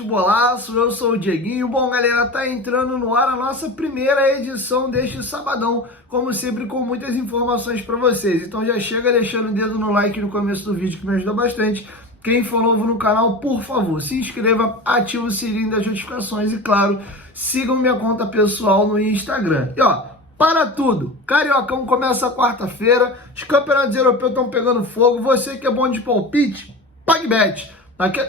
Futebolaço, eu sou o Dieguinho. Bom, galera, tá entrando no ar a nossa primeira edição deste sabadão, como sempre, com muitas informações para vocês. Então já chega deixando o dedo no like no começo do vídeo, que me ajuda bastante. Quem for novo no canal, por favor, se inscreva, ative o sininho das notificações e, claro, sigam minha conta pessoal no Instagram. E ó, para tudo, Cariocão começa quarta-feira, os campeonatos europeus estão pegando fogo. Você que é bom de palpite, PagBet.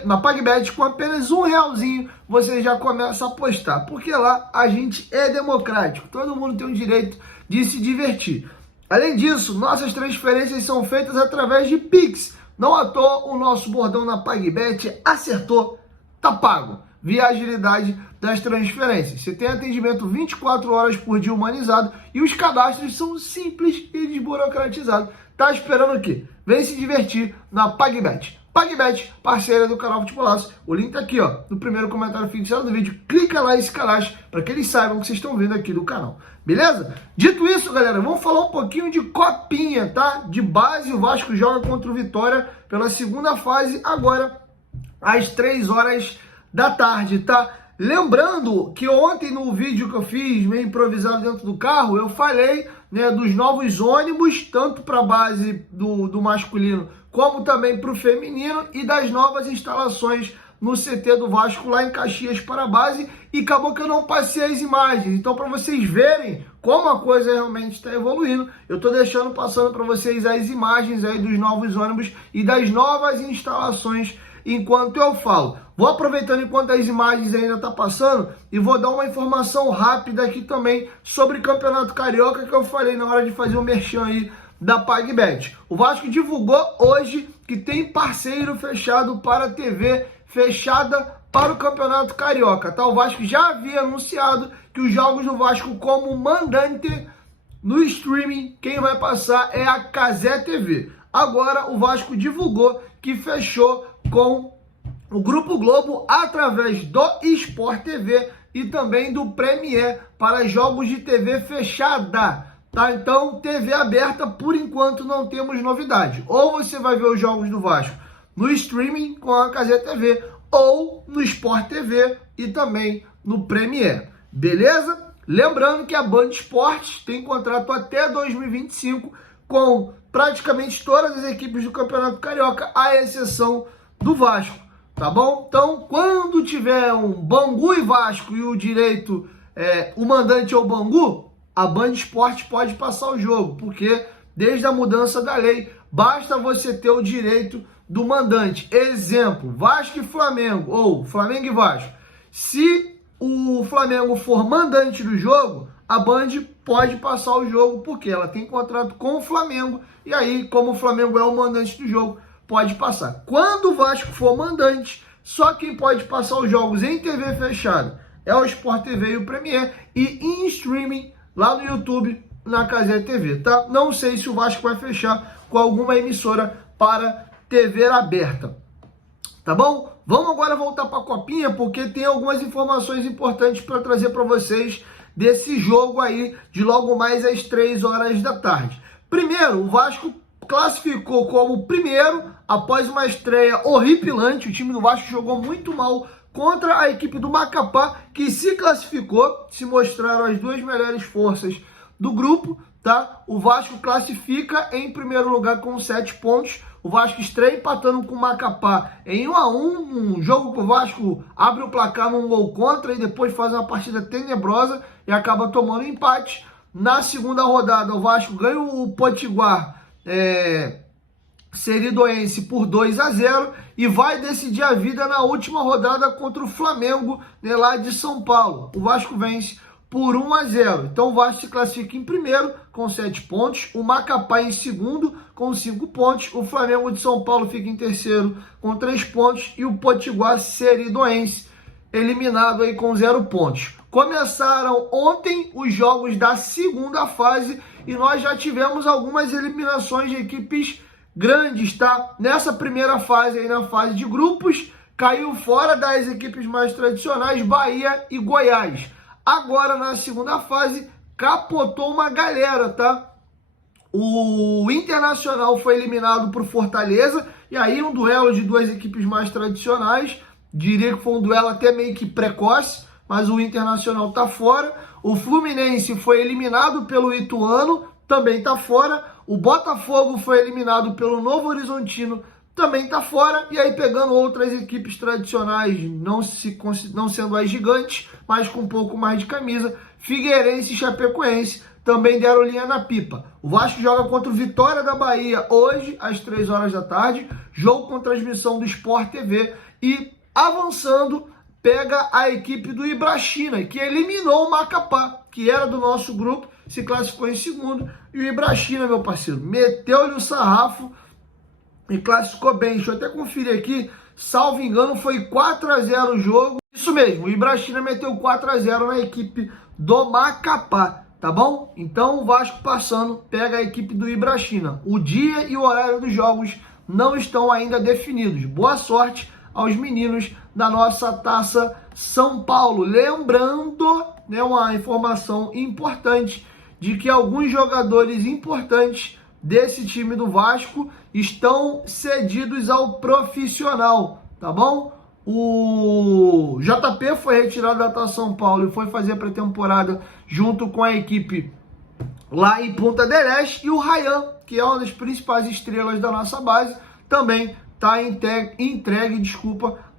Na PagBet, com apenas R$1, você já começa a apostar, porque lá a gente é democrático, todo mundo tem o direito de se divertir. Além disso, nossas transferências são feitas através de Pix. Não à toa, o nosso bordão na PagBet acertou, tá pago, via agilidade das transferências. Você tem atendimento 24 horas por dia humanizado e os cadastros são simples e desburocratizados. Tá esperando o quê? Vem se divertir na PagBet. PagBet, parceira do canal Futebolaço. O link tá aqui, ó, no primeiro comentário fixado do vídeo. Clica lá e se cadastre para que eles saibam que vocês estão vindo aqui do canal. Beleza? Dito isso, galera, vamos falar um pouquinho de copinha, tá? De base, o Vasco joga contra o Vitória pela segunda fase, agora às 3 horas da tarde, tá? Lembrando que ontem no vídeo que eu fiz, meio improvisado dentro do carro, eu falei, né, dos novos ônibus, tanto para a base do masculino como também para o feminino, e das novas instalações no CT do Vasco lá em Caxias para a base, e acabou que eu não passei as imagens. Então, para vocês verem como a coisa realmente está evoluindo, eu estou passando para vocês as imagens aí dos novos ônibus e das novas instalações enquanto eu falo. Vou aproveitando enquanto as imagens ainda tá passando e vou dar uma informação rápida aqui também sobre o Campeonato Carioca, que eu falei na hora de fazer o merchan aí da PagBet. O Vasco divulgou hoje que tem parceiro fechado para a TV fechada para o Campeonato Carioca, tá? O Vasco já havia anunciado que os jogos do Vasco como mandante no streaming, quem vai passar é a Cazé TV. Agora o Vasco divulgou que fechou com o Grupo Globo através do Sport TV e também do Premier para jogos de TV fechada, tá? Então, TV aberta, por enquanto, não temos novidade. Ou você vai ver os jogos do Vasco no streaming com a Cazé TV, ou no Sport TV e também no Premier, beleza? Lembrando que a Band Esportes tem contrato até 2025 com praticamente todas as equipes do Campeonato Carioca, à exceção do Vasco, tá bom? Então, quando tiver um Bangu e Vasco e o direito, o mandante é o Bangu, a Band Esportes pode passar o jogo, porque desde a mudança da lei, basta você ter o direito do mandante. Exemplo, Vasco e Flamengo, ou Flamengo e Vasco. Se o Flamengo for mandante do jogo, a Band pode passar o jogo, porque ela tem contrato com o Flamengo, e aí, como o Flamengo é o mandante do jogo, pode passar. Quando o Vasco for mandante, só quem pode passar os jogos em TV fechada é o Sport TV e o Premier, e em streaming lá no YouTube, na Cazé TV, tá? Não sei se o Vasco vai fechar com alguma emissora para TV aberta, tá bom? Vamos agora voltar para a Copinha, porque tem algumas informações importantes para trazer para vocês desse jogo aí, de logo mais às 3 horas da tarde. Primeiro, o Vasco classificou como primeiro, após uma estreia horripilante. O time do Vasco jogou muito mal contra a equipe do Macapá, que se classificou, se mostraram as duas melhores forças do grupo, tá? O Vasco classifica em primeiro lugar com 7 pontos. O Vasco estreia empatando com o Macapá em 1-1, um jogo que o Vasco abre o placar num gol contra e depois faz uma partida tenebrosa e acaba tomando empate. Na segunda rodada, o Vasco ganha o Potiguar Seridoense por 2-0 e vai decidir a vida na última rodada contra o Flamengo, né, lá de São Paulo. O Vasco vence por 1-0. Então o Vasco se classifica em primeiro com 7 pontos, o Macapá em segundo com 5 pontos, o Flamengo de São Paulo fica em terceiro com 3 pontos e o Potiguar Seridoense eliminado aí com 0 pontos. Começaram ontem os jogos da segunda fase e nós já tivemos algumas eliminações de equipes grandes, tá? Nessa primeira fase aí, na fase de grupos, caiu fora das equipes mais tradicionais Bahia e Goiás. Agora, na segunda fase, capotou uma galera, tá? O Internacional foi eliminado por Fortaleza, e aí um duelo de duas equipes mais tradicionais, Diria que foi um duelo até meio que precoce, mas o Internacional está fora. O Fluminense foi eliminado pelo Ituano, também está fora. O Botafogo foi eliminado pelo Novo Horizontino, também está fora. E aí pegando outras equipes tradicionais, não sendo as gigantes, mas com um pouco mais de camisa, Figueirense e Chapecoense também deram linha na pipa. O Vasco joga contra o Vitória da Bahia hoje, às 3 horas da tarde. Jogo com transmissão do Sport TV. E avançando, pega a equipe do Ibrachina, que eliminou o Macapá, que era do nosso grupo, se classificou em segundo. E o Ibrachina, meu parceiro, meteu-lhe o sarrafo e classificou bem. Deixa eu até conferir aqui, salvo engano, foi 4-0 o jogo. Isso mesmo, o Ibrachina meteu 4-0 na equipe do Macapá, tá bom? Então o Vasco passando, pega a equipe do Ibrachina. O dia e o horário dos jogos não estão ainda definidos. Boa sorte aos meninos da nossa Taça São Paulo. Lembrando, né, uma informação importante, de que alguns jogadores importantes desse time do Vasco estão cedidos ao profissional, tá bom? O JP foi retirado da Taça São Paulo e foi fazer a pré-temporada junto com a equipe lá em Punta del Este. E o Ryan, que é uma das principais estrelas da nossa base, também está entregue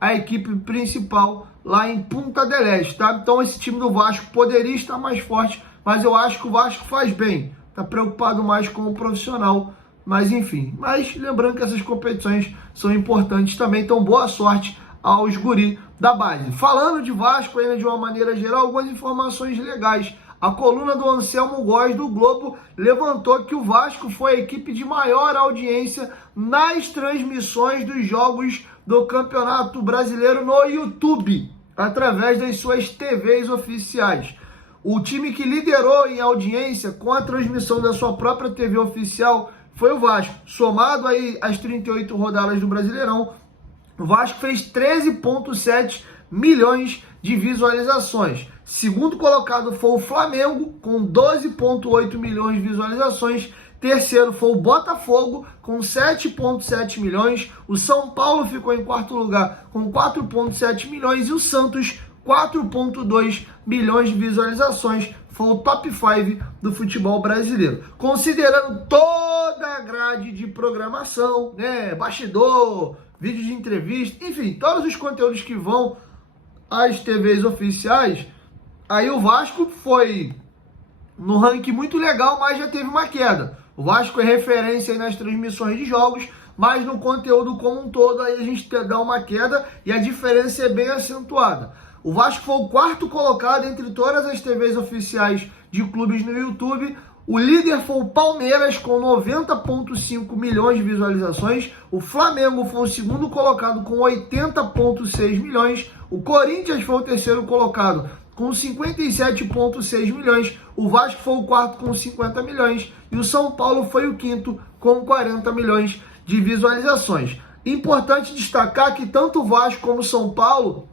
à equipe principal lá em Punta del Este, tá? Então esse time do Vasco poderia estar mais forte, mas eu acho que o Vasco faz bem. Tá preocupado mais com o profissional, mas enfim. Mas lembrando que essas competições são importantes também, então boa sorte aos guri da base. Falando de Vasco ainda de uma maneira geral, algumas informações legais. A coluna do Anselmo Góes do Globo levantou que o Vasco foi a equipe de maior audiência nas transmissões dos jogos do Campeonato Brasileiro no YouTube, através das suas TVs oficiais. O time que liderou em audiência com a transmissão da sua própria TV oficial foi o Vasco. Somado aí às 38 rodadas do Brasileirão, o Vasco fez 13,7 milhões de visualizações. Segundo colocado foi o Flamengo, com 12,8 milhões de visualizações. Terceiro foi o Botafogo, com 7,7 milhões. O São Paulo ficou em quarto lugar, com 4,7 milhões. E o Santos, 4,2 milhões de visualizações. Foi o top 5 do futebol brasileiro. Considerando toda a grade de programação, né, bastidor, vídeo de entrevista, enfim, todos os conteúdos que vão às TVs oficiais, aí o Vasco foi no ranking muito legal, mas já teve uma queda. O Vasco é referência aí nas transmissões de jogos, mas no conteúdo como um todo aí a gente dá uma queda e a diferença é bem acentuada. O Vasco foi o quarto colocado entre todas as TVs oficiais de clubes no YouTube. O líder foi o Palmeiras, com 90,5 milhões de visualizações. O Flamengo foi o segundo colocado, com 80,6 milhões. O Corinthians foi o terceiro colocado, com 57,6 milhões. O Vasco foi o quarto, com 50 milhões. E o São Paulo foi o quinto, com 40 milhões de visualizações. Importante destacar que tanto o Vasco como o São Paulo,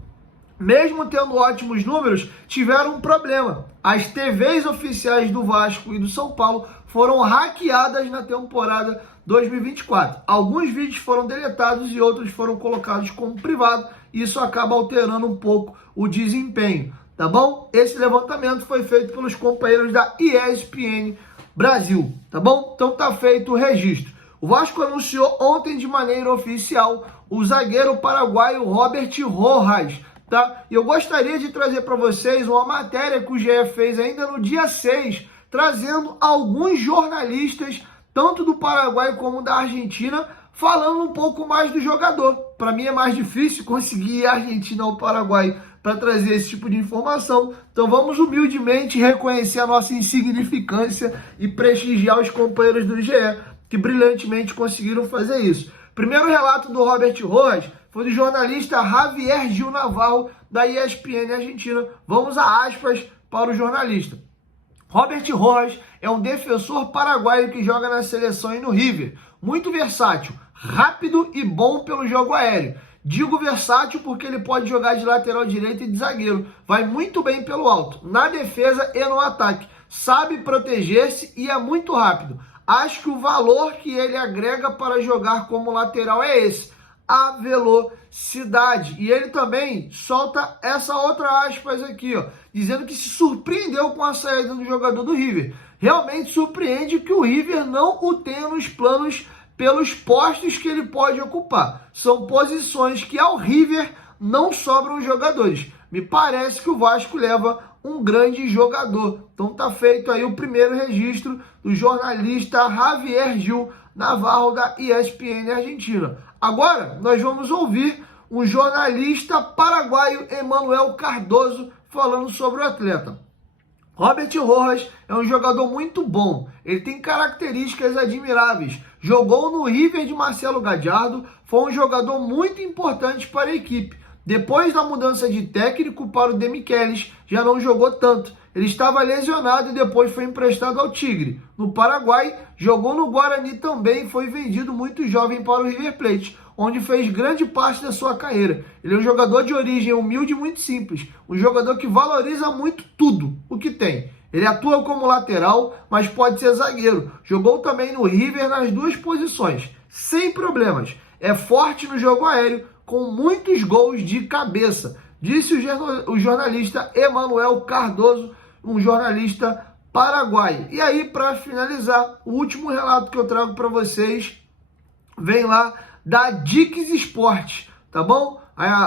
mesmo tendo ótimos números, tiveram um problema. As TVs oficiais do Vasco e do São Paulo foram hackeadas na temporada 2024. Alguns vídeos foram deletados e outros foram colocados como privado. Isso acaba alterando um pouco o desempenho, tá bom? Esse levantamento foi feito pelos companheiros da ESPN Brasil, tá bom? Então tá feito o registro. O Vasco anunciou ontem de maneira oficial o zagueiro paraguaio Robert Rojas, tá? E eu gostaria de trazer para vocês uma matéria que o GE fez ainda no dia 6, trazendo alguns jornalistas, tanto do Paraguai como da Argentina, falando um pouco mais do jogador. Para mim é mais difícil conseguir a Argentina ou o Paraguai para trazer esse tipo de informação. Então vamos humildemente reconhecer a nossa insignificância e prestigiar os companheiros do GE, que brilhantemente conseguiram fazer isso. Primeiro relato do Robert Rojas foi do jornalista Javier Gil Navarro, da ESPN Argentina. Vamos a aspas para o jornalista. Robert Rojas é um defensor paraguaio que joga na seleção e no River. Muito versátil, rápido e bom pelo jogo aéreo. Digo versátil porque ele pode jogar de lateral direito e de zagueiro. Vai muito bem pelo alto, na defesa e no ataque. Sabe proteger-se e é muito rápido. Acho que o valor que ele agrega para jogar como lateral é esse. a velocidade. E ele também solta essa outra aspas aqui, ó, dizendo que se surpreendeu com a saída do jogador do River. Realmente surpreende que o River não o tenha nos planos pelos postos que ele pode ocupar. São posições que ao River não sobram jogadores. Me parece que o Vasco leva um grande jogador. Então tá feito aí o primeiro registro do jornalista Javier Gil Navarro da ESPN Argentina. Agora nós vamos ouvir um jornalista paraguaio, Emanuel Cardoso, falando sobre o atleta. Robert Rojas é um jogador muito bom, ele tem características admiráveis, jogou no River de Marcelo Gallardo, foi um jogador muito importante para a equipe. Depois da mudança de técnico para o De Michelis, já não jogou tanto. Ele estava lesionado e depois foi emprestado ao Tigre. No Paraguai, jogou no Guarani também e foi vendido muito jovem para o River Plate, onde fez grande parte da sua carreira. Ele é um jogador de origem humilde e muito simples, um jogador que valoriza muito tudo o que tem. Ele atua como lateral, mas pode ser zagueiro. Jogou também no River nas duas posições, sem problemas. É forte no jogo aéreo, com muitos gols de cabeça, disse o jornalista Emanuel Cardoso, um jornalista paraguaio. E aí, para finalizar, o último relato que eu trago para vocês vem lá da Dix Sport, tá bom?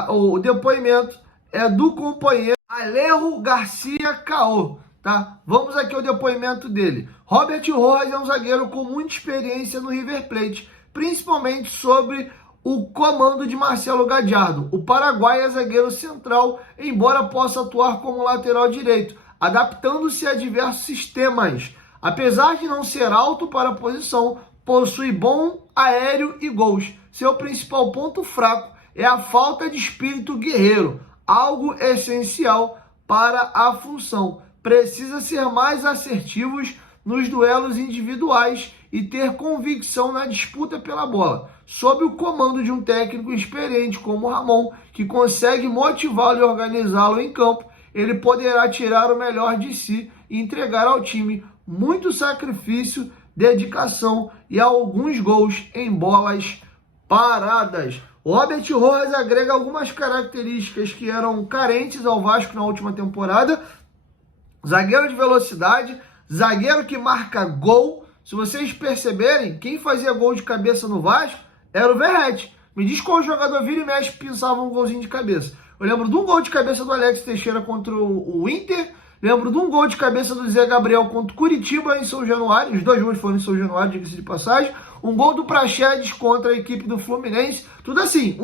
O depoimento é do companheiro Alejo Garcia Caô, tá? Vamos aqui ao depoimento dele. Robert Rojas é um zagueiro com muita experiência no River Plate, principalmente sobre o comando de Marcelo Gallardo. O Paraguai é zagueiro central, embora possa atuar como lateral direito, adaptando-se a diversos sistemas. Apesar de não ser alto para a posição, possui bom aéreo e gols. Seu principal ponto fraco é a falta de espírito guerreiro, algo essencial para a função. Precisa ser mais assertivos nos duelos individuais e ter convicção na disputa pela bola. Sob o comando de um técnico experiente como Ramon, que consegue motivá-lo e organizá-lo em campo, ele poderá tirar o melhor de si e entregar ao time muito sacrifício, dedicação e alguns gols em bolas paradas. O Robert Rojas agrega algumas características que eram carentes ao Vasco na última temporada: zagueiro de velocidade, zagueiro que marca gol. Se vocês perceberem, quem fazia gol de cabeça no Vasco era o Verratti. Me diz qual jogador vira e mexe pensava um golzinho de cabeça. Eu lembro de um gol de cabeça do Alex Teixeira contra o Inter. Lembro de um gol de cabeça do Zé Gabriel contra o Curitiba em São Januário. Os dois gols foram em São Januário, diga-se de passagem. Um gol do Praxedes contra a equipe do Fluminense. Tudo assim,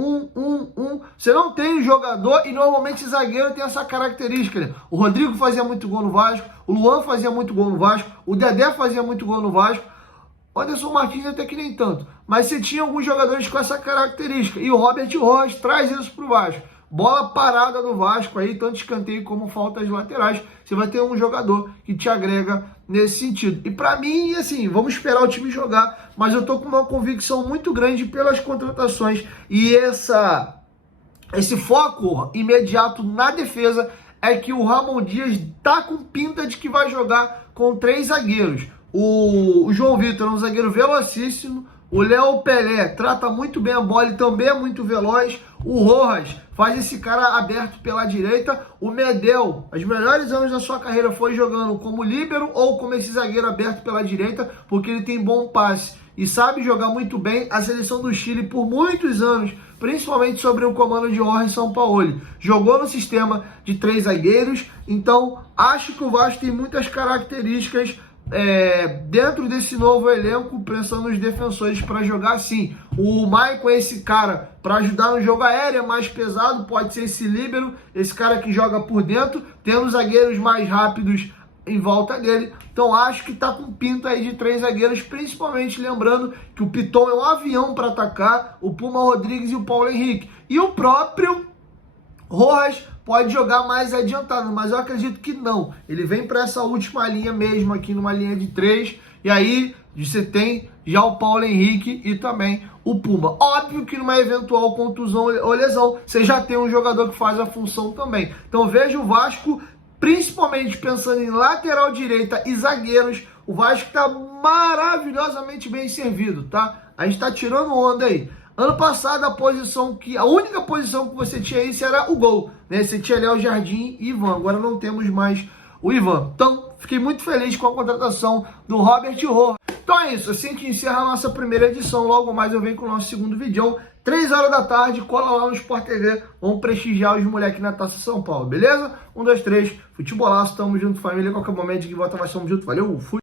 Você não tem um jogador e normalmente zagueiro tem essa característica, né? O Rodrigo fazia muito gol no Vasco. O Luan fazia muito gol no Vasco. O Dedé fazia muito gol no Vasco. O Anderson Martins até que nem tanto. Mas você tinha alguns jogadores com essa característica. E o Robert Rojas traz isso pro Vasco. Bola parada no Vasco aí, tanto escanteio como faltas laterais. Você vai ter um jogador que te agrega nesse sentido. E para mim, assim, vamos esperar o time jogar. Mas eu tô com uma convicção muito grande pelas contratações. E esse foco imediato na defesa é que o Ramon Dias tá com pinta de que vai jogar com 3 zagueiros. O João Vitor é um zagueiro velocíssimo. O Léo Pelé trata muito bem a bola e também é muito veloz. O Rojas faz esse cara aberto pela direita. O Medel, os melhores anos da sua carreira foi jogando como líbero ou como esse zagueiro aberto pela direita, porque ele tem bom passe e sabe jogar muito bem. A seleção do Chile por muitos anos, principalmente sobre o comando de Jorge Sampaoli, jogou no sistema de 3 zagueiros. Então acho que o Vasco tem muitas características dentro desse novo elenco, pensando nos defensores para jogar assim. O Maicon é esse cara para ajudar no jogo aéreo, é mais pesado, pode ser esse líbero, esse cara que joga por dentro, tendo zagueiros mais rápidos em volta dele. Então acho que tá com pinta aí de 3 zagueiros, principalmente lembrando que o Piton é um avião para atacar, o Puma Rodrigues e o Paulo Henrique. E o próprio Rojas pode jogar mais adiantado, mas eu acredito que não. Ele vem para essa última linha mesmo, aqui numa linha de 3, e aí você tem já o Paulo Henrique e também o Pumba. Óbvio que numa eventual contusão ou lesão, você já tem um jogador que faz a função também. Então veja o Vasco, principalmente pensando em lateral direita e zagueiros, o Vasco está maravilhosamente bem servido, tá? A gente está tirando onda aí. Ano passado, a única posição que você tinha isso era o gol, né? Você tinha Léo Jardim e Ivan, agora não temos mais o Ivan. Então, fiquei muito feliz com a contratação do Robert Rojas. Então é isso, assim que encerra a nossa primeira edição, logo mais eu venho com o nosso segundo vídeo, 3 horas da tarde, cola lá no Sport TV, vamos prestigiar os moleques na Taça São Paulo, beleza? 1, 2, 3, futebolaço, tamo junto família, qualquer momento que volta nós estamos juntos, valeu, fui!